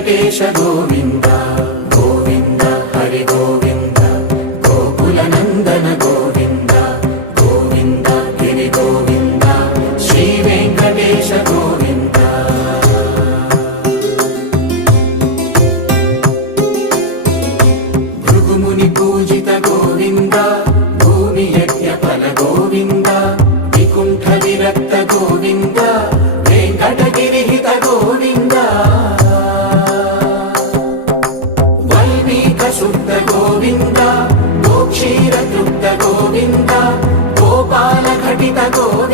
వెంకటేశ గోవింద గోవింద హరి గోవింద గోకుల నందన గోవింద గోవింద గిరి గోవింద శ్రీ వెంకటేశ గోవింద భృగుముని పూజిత గోవింద భూమి యజ్ఞ ఫల గోవింద వికుంఠ విరక్త గోవింద వెంకటగిరిహిత గోవింద వల్మీక శుద్ధ గోవింద గోక్షీర తృప్త గోవింద గోపాల ఘటిత గోవింద